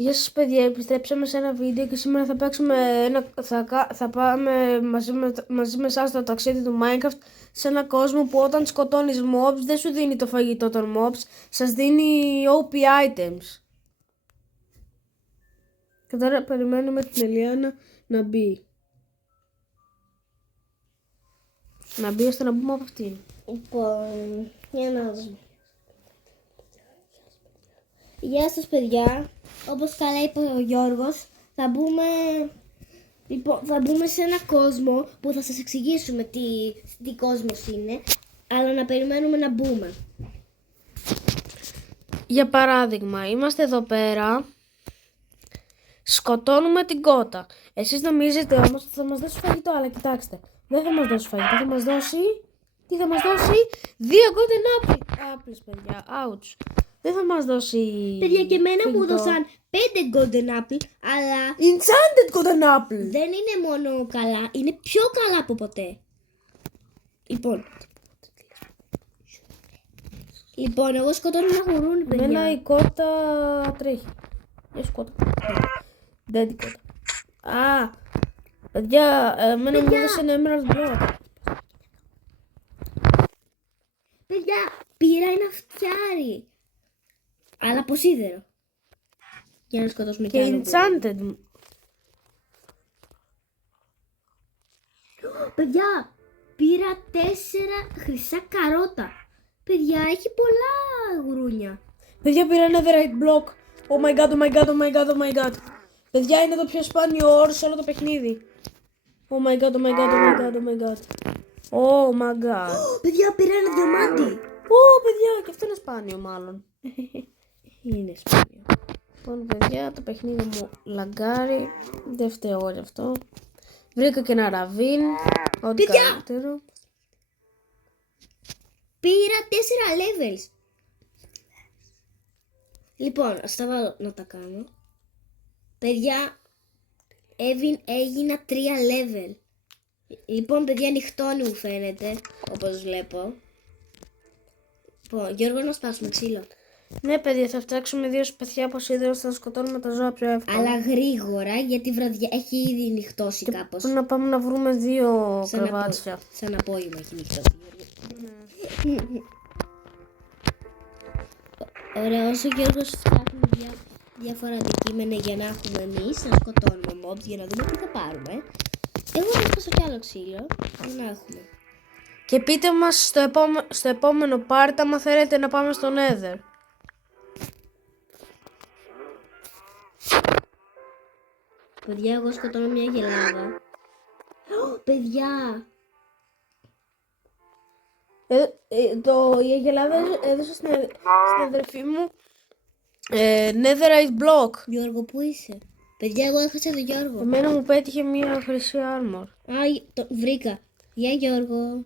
Γεια σας παιδιά, επιστρέψαμε σε ένα βίντεο και σήμερα θα παίξουμε θα πάμε μαζί με εσάς στο ταξίδι του Minecraft σε ένα κόσμο που όταν σκοτώνεις mobs δεν σου δίνει το φαγητό των mobs, σας δίνει OP items. Και τώρα περιμένουμε την Ελιάνα να μπει. Να μπει ώστε να μπούμε από αυτήν. Λοιπόν, για να δούμε. Γεια σας παιδιά, όπως καλά είπε ο Γιώργος, θα μπούμε σε ένα κόσμο που θα σας εξηγήσουμε τι κόσμος είναι, αλλά να περιμένουμε να μπούμε. Για παράδειγμα, είμαστε εδώ πέρα, σκοτώνουμε την κότα. Εσείς νομίζετε όμως ότι θα μας δώσει φαγητό, αλλά κοιτάξτε, δεν θα μας δώσει φαγητό, θα μας δώσει... Τι θα μας δώσει? 2 golden apples, παιδιά, ouch. Δεν θα μας δώσει... Παιδιά, και εμένα φαγητό. μου δώσαν 5 golden apple, αλλά Enchanted golden apple! δεν είναι μόνο καλά, είναι πιο καλά από ποτέ. Λοιπόν, εγώ σκοτώνω ένα γουρούνι, παιδιά. Εμένα η κότα τρέχει. Γεια σου κότα. Δεν την κότα. Α, παιδιά, εμένα μου έδωσε ένα emerald block. Παιδιά, πήρα ένα φτιάρι. Αλλά από σίδερο. Για να σκοτώσουμε Και κι άλλο. enchanted. Παιδιά, πήρα 4 χρυσά καρότα. Παιδιά, έχει πολλά γουρούνια. Παιδιά, πήρα ένα netherite block. Oh my god, oh my god, oh my god, oh my god. Παιδιά, είναι το πιο σπάνιο όρ σε όλο το παιχνίδι. Oh my god, oh my god, oh my god, oh my god. Oh my god. Παιδιά, πήρα ένα διαμάντι. Παιδιά, και αυτό είναι σπάνιο μάλλον. Είναι σπάνιο. Λοιπόν, παιδιά, το παιχνίδι μου λαγκάρει. Δεν φταίω γι' αυτό. Βρήκα και ένα ραβίν. Ό,τι Παιδιά! καλύτερο. Πήρα 4 levels. Λοιπόν, ας τα βάλω να τα κάνω. Παιδιά, έγινα 3 level. Λοιπόν, παιδιά, νυχτώνει μου φαίνεται, όπως βλέπω. Λοιπόν, Γιώργο, να σπάσουμε ξύλο. Ναι, παιδιά, θα φτιάξουμε 2 σπαθιά από σίδερο ώστε να σκοτώνουμε τα ζώα πιο εύκολα. Αλλά γρήγορα, γιατί βραδιά έχει ήδη νυχτώσει κάπως. Πρέπει να πάμε να βρούμε 2 κρεβάτσια. Σαν απόγευμα έχει νυχτώσει. Ωραία, όσο ο Γιώργος φτιάχνει διάφορα αντικείμενα για να έχουμε εμείς, να σκοτώνουμε mobs για να δούμε τι θα πάρουμε. Εγώ θα σπάσω κι άλλο ξύλο, για να έχουμε. Και πείτε μας στο επόμενο part άμα θέλετε να πάμε στο Nether. Παιδιά, εγώ σκοτώνω μια γελάδα. Παιδιά! Η Αγελάδα έδωσε στην αδερφή μου netherite block. Γιώργο, πού είσαι? Παιδιά, εγώ έχασα τον Γιώργο. Εμένα μου πέτυχε μια χρυσή armor. Α, το βρήκα. Γεια Γιώργο.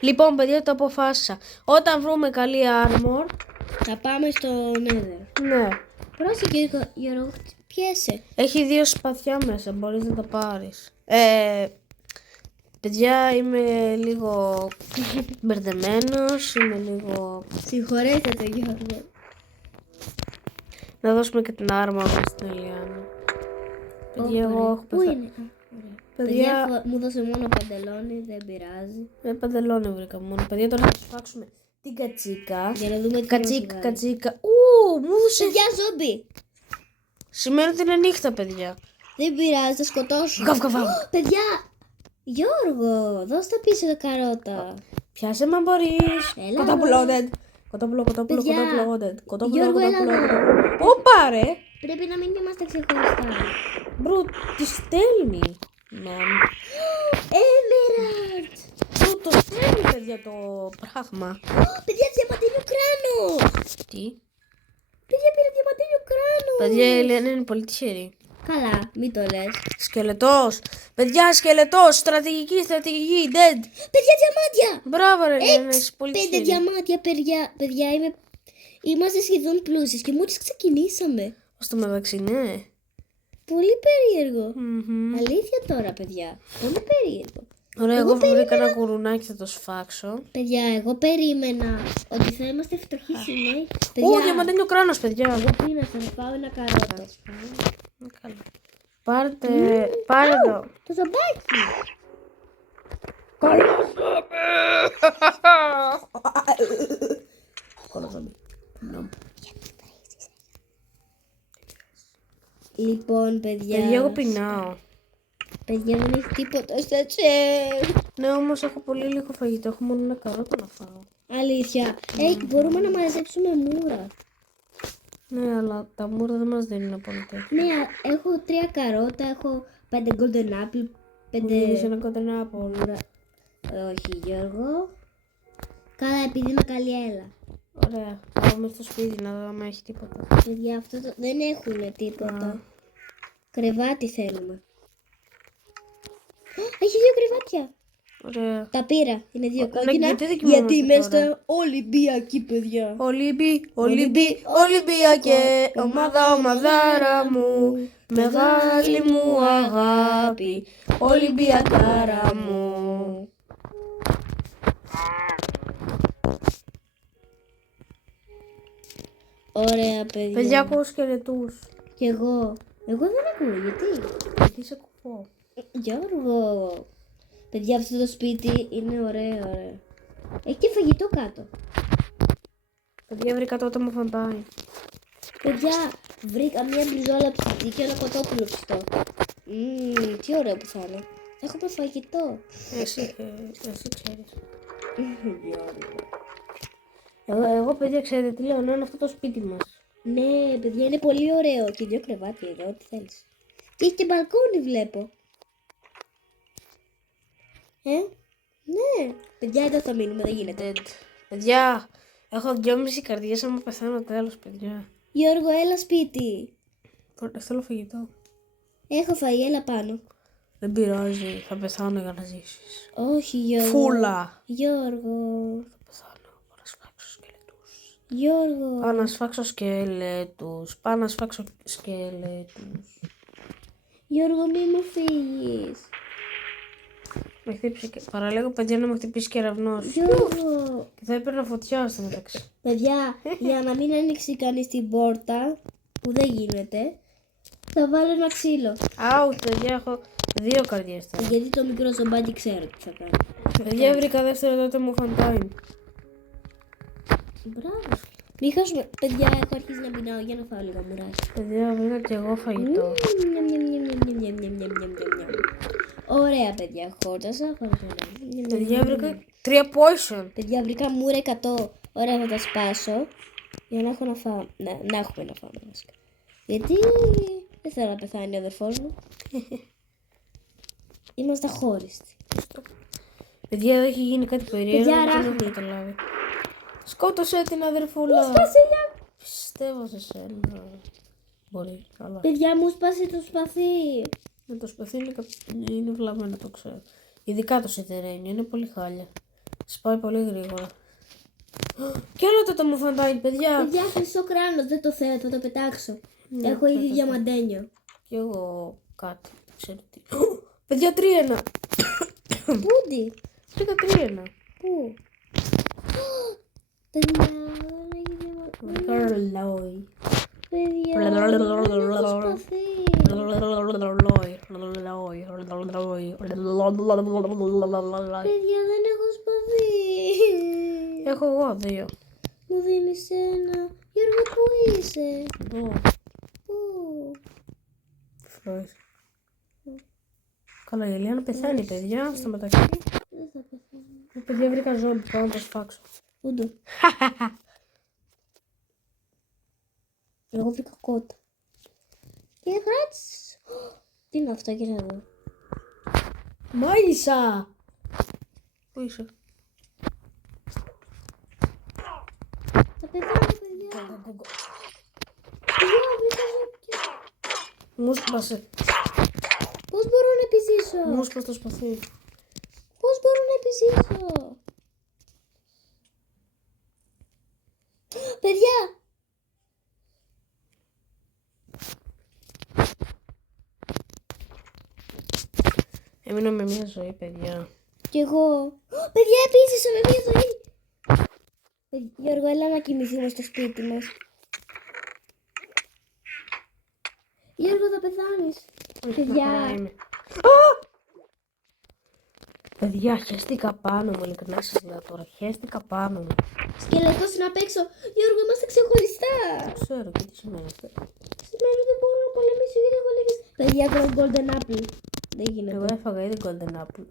Λοιπόν, παιδιά, το αποφάσισα. Όταν βρούμε καλή armor, Θα πάμε στο Nether. ναι. Πρόσεχε Γιώργο, πιέσαι. Έχει 2 σπαθιά μέσα, μπορείς να τα πάρεις. Παιδιά, είμαι λίγο μπερδεμένος, είμαι λίγο... Συγχωρέστε τον Γιώργο. Να δώσουμε και την armor μας στην Ελιάνα. Παιδιά, εγώ έχω Πού πεθάνει. είναι? Παιδιά, μου δώσε μόνο παντελόνι, δεν πειράζει. παντελόνι βρήκα μόνο. Παιδιά, τώρα θα σφάξουμε την κατσίκα. Για να δούμε τι Κατσίκα, μας κατσίκα. Μου έδωσε. Παιδιά, ζόμπι! Σημαίνει ότι είναι νύχτα, παιδιά. Δεν πειράζει, θα σκοτώσω. Γαβ, γαβ, γαβ. Παιδιά! Γιώργο, δώσ' τα πίσω τα καρότα. Πιάσε με αν μπορείς. Έλα. Κοτόπουλο, dead. Κοτόπουλο, Παιδιά, dead. Κοτόπουλο, Γιώργο, έλα εδώ. Ωπα, ρε. Πρέπει να μην είμαστε ξεχωριστά. Μπρο, τι στέλνει. Μαμ. Emerald! Το στέλνει, παιδιά, το πράγμα. Παιδιά, διαμαντίνιο κράνο! Τι. Παιδιά, πήρα διαμαντίνιο κράνο! Παιδιά, η Ελένα είναι πολύ τυχερή. Καλά, μην το λες. Σκελετός. Παιδιά, σκελετός. Στρατηγική, dead. Παιδιά, διαμάντια! Μπράβο, ρε, Ελένα, είσαι πολύ 5 τυχερή. διαμάντια, παιδιά, είμαστε σχεδόν πλούσιες και μόλις ξεκινήσαμε. Ως το μεταξύ, ναι. Πολύ περίεργο. Μμμ. Αλήθεια τώρα, παιδιά. Πολύ περίεργο. Ωραία, εγώ βρήκα ένα κουρουνάκι, θα το σφάξω. Παιδιά, εγώ περίμενα ότι θα είμαστε φτωχοί σημαίοι. Ω, διαμαντένιο κράνος, παιδιά. εγώ πίνασα να φάω ένα καρότο. Καλά. Πάρε εδώ. Το ζαμπάκι. Λοιπόν, παιδιά. Παιδιά, εγώ πεινάω. Παιδιά, δεν έχει τίποτα στα τσέλ. Ναι, όμως έχω πολύ λίγο φαγητό. Έχω μόνο ένα καρότο να φάω. Αλήθεια. Μπορούμε να μαζέψουμε μούρα. Ναι, αλλά τα μούρα δεν μας δίνουν πολύ τέτοιο. Ναι, έχω 3 καρότα, έχω 5 golden apple, 5 Δίνεις ένα κοντινά από όλα. μούρα. Όχι, Γιώργο. Καλά, επειδή είμαι καλή, έλα. Ωραία. Πάμε στο σπίτι να δω αν έχει τίποτα. Παιδιά, δεν έχουν τίποτα. Κρεβάτι θέλουμε. Έχει 2 κρεβάτια. Ωραία. Τα πήρα. Είναι 2 κόκκινα. γιατί δεν κοιμόμαστε Γιατί είμαι τώρα? στα Ολυμπιακή, παιδιά. Ολυμπιακέ, ομαδάρα μου, μεγάλη μου αγάπη, Ολυμπιακάρα μου. Ωραία, παιδιά. Παιδιά, ακούω σκελετούς. Κι εγώ. Εγώ δεν ακούω, γιατί. Γιατί σε κουφό. Γιώργο. Παιδιά, αυτό το σπίτι είναι ωραίο. Έχει και φαγητό κάτω. Παιδιά, βρήκα το άτομο φαντάει. Παιδιά, βρήκα μια μπριζόλα ψητή και ένα κοτόπουλο ψητό. Τι ωραίο που θα είναι. Έχουμε φαγητό. Εσύ ξέρεις. Γιώργο. Εγώ, παιδιά, ξέρετε τι λέω, να είναι αυτό το σπίτι μας. Ναι, παιδιά, είναι πολύ ωραίο. Και 2 κρεβάτια εδώ, ό,τι θέλεις. Και έχει και μπαλκόνι, βλέπω. Ναι. Παιδιά, εδώ θα μείνουμε, δεν γίνεται. Παιδιά, έχω 2,5 καρδιές άμα πεθάνω τέλος, παιδιά. Γιώργο, έλα σπίτι. Θέλω φαγητό. Έχω φαΐ, έλα πάνω. Δεν πειράζει, θα πεθάνω για να ζήσεις. Όχι, Γιώργο. Φούλα. Γιώργο. Θα πεθάνω, πάω να σφάξω σκελετούς. Γιώργο. Πάω να σφάξω σκελετούς. Πάω να σφάξω σκελετούς. Γιώργο, μη μου φύγεις. Με χτύπησε και... Παραλέγω, παιδιά, να με χτυπήσει κεραυνός. Γιώργο. Και θα έπαιρνα φωτιά στο μεταξύ. Παιδιά, για να μην ανοίξει κανείς την πόρτα, που δεν γίνεται, θα βάλω ένα ξύλο. Άου, παιδιά, έχω 2 καρδιές τώρα. Γιατί το μικρό ζομπάκι ξέρω τι θα κάνει. Παιδιά, βρήκα δεύτερο τότε μου φαντάιν. Μπράβο. Μην χάσουμε. Παιδιά, έχω αρχίσει να πεινάω για να φάω λίγα μουράκι. Παιδιά, βρήκα και εγώ φαγητό. Ωραία, παιδιά, χόρτασα. Παιδιά, βρήκα 3 poison. Παιδιά, βρήκα μούρα 100. Ωραία, θα τα σπάσω. Για να έχω να φάω. Να έχουμε να φάμε βασικά. Γιατί δεν θέλω να πεθάνει ο αδερφός μου. Είμαστε αχώριστοι. Παιδιά, εδώ έχει γίνει κάτι περίεργο. Παιδιά, δεν έχω ράχνη. καταλάβει. Σκότωσε την αδερφούλα. Σπάσε μια. Πιστεύω σε σένα. Μπορεί, καλά. Παιδιά, μου σπάσε το σπαθί. Με το σπαθί είναι βλαμμένο, το ξέρω. Ειδικά το σιδερένιο, είναι πολύ χάλια. Σπάει πολύ γρήγορα. Και άλλο το μου φαντάει, παιδιά. Παιδιά, χρυσό κράνος, δεν το θέλω, θα το πετάξω. Ναι, Έχω ήδη πέταξε. διαμαντένιο. Και εγώ κάτι. Ξέρω τι. Παιδιά, 3-1. Πούντι. Βρήκα 3-1. Πού? Παιδιά, δεν έχει διαμαντένιο. Ρολόι. Παιδιά, δεν έχω σπαθί. Παιδιά, δεν έχω σπαθί. Έχω εγώ 2. Μου δίνεις ένα. Γιώργο, πού είσαι? Εδώ. Πού? Φρόις. Καλά, η Ελιάνα πεθάνει, παιδιά, στο μεταξύ. Δεν θα πεθάνω. Παιδιά, βρήκα ζόμπι, πάω να το σφάξω. Ούντο. Εγώ βρήκα κότα. Και κράτησες. Τι είναι αυτό, κύριε εδώ. Μάγισσα! Πού είσαι? Θα πεθάνω, παιδιά. Παιδιά, βρήκα ζώπια. Μου σπάσε. Πώς μπορώ να επιζήσω? Μου σπάσε το σπαθί. Πώς μπορώ να επιζήσω? Παιδιά! Έμεινα με μια ζωή, παιδιά. Κι εγώ. Παιδιά, επίσης με μία ζωή. Γιώργο, έλα να κοιμηθούμε στο σπίτι μας. Γιώργο, θα πεθάνεις. Παιδιά. Παιδιά, χαίστηκα πάνω μου, ειλικρινά σας λέω τώρα. Χαίστηκα πάνω μου. Σκελετός είναι απ' έξω. Γιώργο, είμαστε ξεχωριστά. Ξέρω και τι σημαίνει αυτό. Σημαίνει ότι δεν μπορώ να πολεμήσω γιατί έχω λίγες. Παιδιά, έχω golden apple. Δεν γίνεται. Εγώ έφαγα ήδη golden apple.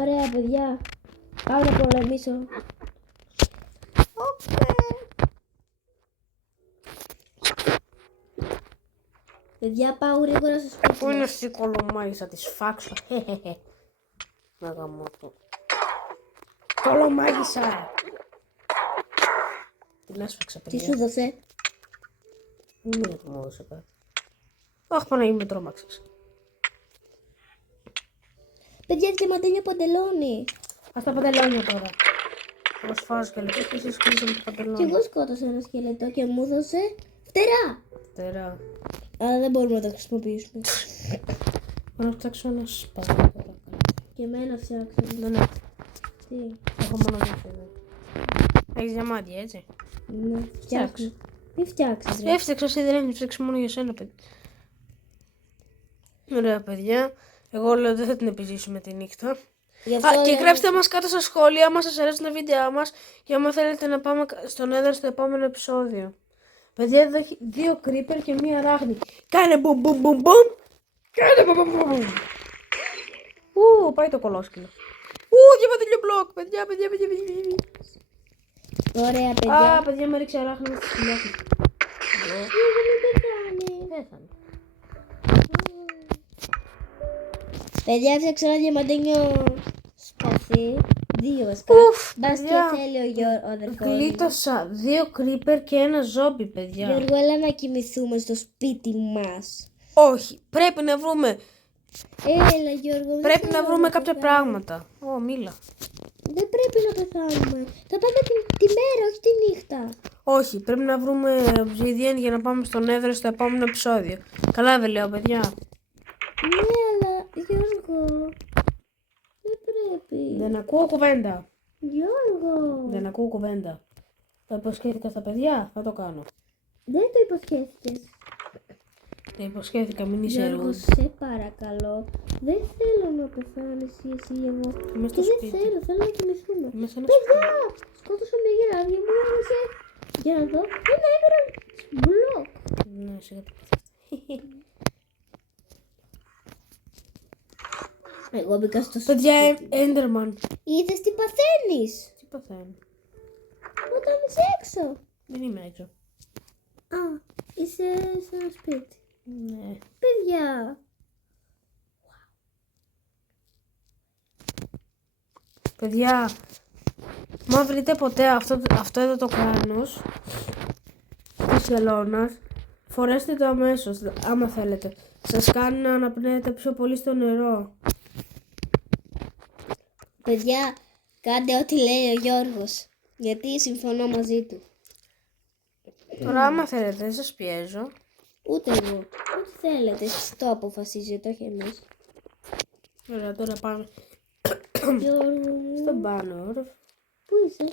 Ωραία, παιδιά. Πάω να πολεμήσω. Παιδιά, πάω γρήγορα στο σπίτι Πού είναι μας. αυτή η κολομάγη, θα της φάξω. Να γαμώ το. Κολομάγισσα. Την έσφαξα, Τι παιδιά. σου δώσε? Μην είναι που μου έδωσε κάτι. Αχ, Παναγία, με τρόμαξες. Παιδιά, διαμαντένιο παντελόνι. Ας τα παντελόνια τώρα. Εγώ σφάζω και λεπτό και εσείς κλείσαμε το Και παντελόνι. εγώ σκότωσα ένα σκελετό και μου έδωσε φτερά. Τερά. Αλλά δεν μπορούμε να τα χρησιμοποιήσουμε. Να φτιάξω ένα σπαθί τώρα. Και εμένα φτιάξω. Δεν έχω. Τι. Έχω μόνο δύο εδώ. Έχεις διαμάντια, έτσι. Ναι, φτιάξω. Μην φτιάξεις, ρε. Έφτιαξα σιδερένιο, φτιάξα μόνο για σένα, παιδί. Ωραία, παιδιά. Εγώ λέω δεν θα την επιζήσουμε τη νύχτα. Γι' αυτό Και λέω- γράψτε μας κάτω στα σχόλια άμα σας αρέσουν τα βίντεο μας και άμα θέλετε να πάμε στον έδρα στο επόμενο επεισόδιο. Παιδιά, εδώ έχει 2 creeper και 1 ράχνη. Κάνε μπουμ μπουμ μπουμ μπουμ. Κάνε μπουμ μπουμ μπουμ. Πάει το κολόσκυλο. Διαβατήλιο μπλοκ. Παιδιά. Ωραία, παιδιά. Παιδιά, με ρίξε ράχνη στη σκυλιά του. Λίγο μην πεθάνει. Πέθανε. Παιδιά, έφτιαξα ένα διαμαντένιο σπαθί. 2 βασικά. Μπας και παιδιά. θέλει ο αδερφός μου. Γλίτωσα 2 creeper και 1 ζόμπι, παιδιά. Γιώργο, έλα να κοιμηθούμε στο σπίτι μας. Όχι, πρέπει να βρούμε. Έλα, Γιώργο. δεν Πρέπει να θέλω βρούμε κάποια πεθάνω. πράγματα. Μίλα. Δεν πρέπει να πεθάνουμε. Θα πάμε τη μέρα, όχι τη νύχτα. Όχι, πρέπει να βρούμε obsidian για να πάμε στον έδρα στο επόμενο επεισόδιο. Καλά δεν λέω, παιδιά. Ναι, αλλά Γιώργο. Δεν πρέπει. Δεν ακούω κουβέντα. Γιώργο. Δεν ακούω κουβέντα. Το υποσχέθηκα στα παιδιά, θα το κάνω. Δεν το υποσχέθηκες. Το υποσχέθηκα, μην είσαι Γιώργο, rude. σε παρακαλώ. Δεν θέλω να πεθάνεις εσύ εγώ. Είμαι στο Και δεν σπίτι. θέλω να κοιμηθούμε. Είμαι σε ένα Παιδιά! Σκότωσα μια γεράδια μου έδωσε. Για να δω. Ένα έμειρα μπλοκ. Ναι, σιγά το Εγώ μπήκα στο σπίτι. παιδιά, Enderman. Είδες τι παθαίνεις. Τι παθαίνει. Όταν είσαι έξω. Δεν είμαι έξω. Α, είσαι σε ένα σπίτι. Ναι. Παιδιά. Παιδιά, μα βρείτε ποτέ αυτό εδώ το κράνος της χελώνας, φορέστε το αμέσως, άμα θέλετε. Σας κάνει να αναπνέετε πιο πολύ στο νερό. Παιδιά, κάντε ό,τι λέει ο Γιώργος. Γιατί συμφωνώ μαζί του. Τώρα άμα θέλετε, δεν σας πιέζω. Ούτε εγώ. Ό,τι θέλετε. Εσείς το αποφασίζετε, όχι εμείς. Ωραία, τώρα πάμε Γιώργο μου. στον πάνω όροφο, Πού είσαι?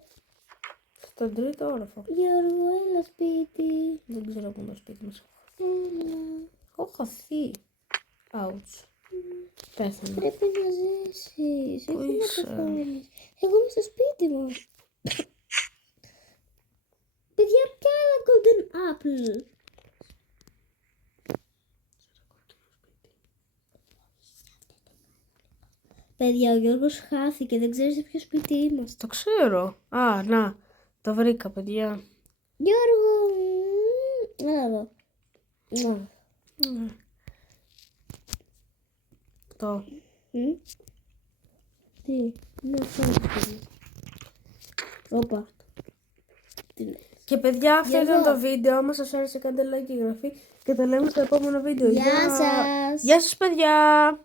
στον τρίτο όροφο. Γιώργο, έλα σπίτι. Δεν ξέρω πού είναι το σπίτι μας. Έλα. Έχω χαθεί. Ouch. Πέθανε. Πρέπει να ζήσεις. Πού Όχι να είσαι? πεθάνεις. Εγώ είμαι στο σπίτι μου. Παιδιά, ποια άλλα golden apple. Παιδιά, ο Γιώργος χάθηκε. Δεν ξέρει σε ποιο σπίτι είμαστε. Το ξέρω. Να. Το βρήκα, παιδιά. Γιώργο, έλα εδώ. Το. Τι, είναι αυτό το σπίτι. Όπα. Και παιδιά, αυτό Γιώργο. ήταν το βίντεο. Άμα σας άρεσε, κάντε like και εγγραφή. Και τα λέμε στο επόμενο βίντεο. Γεια σας. Γεια σας, παιδιά.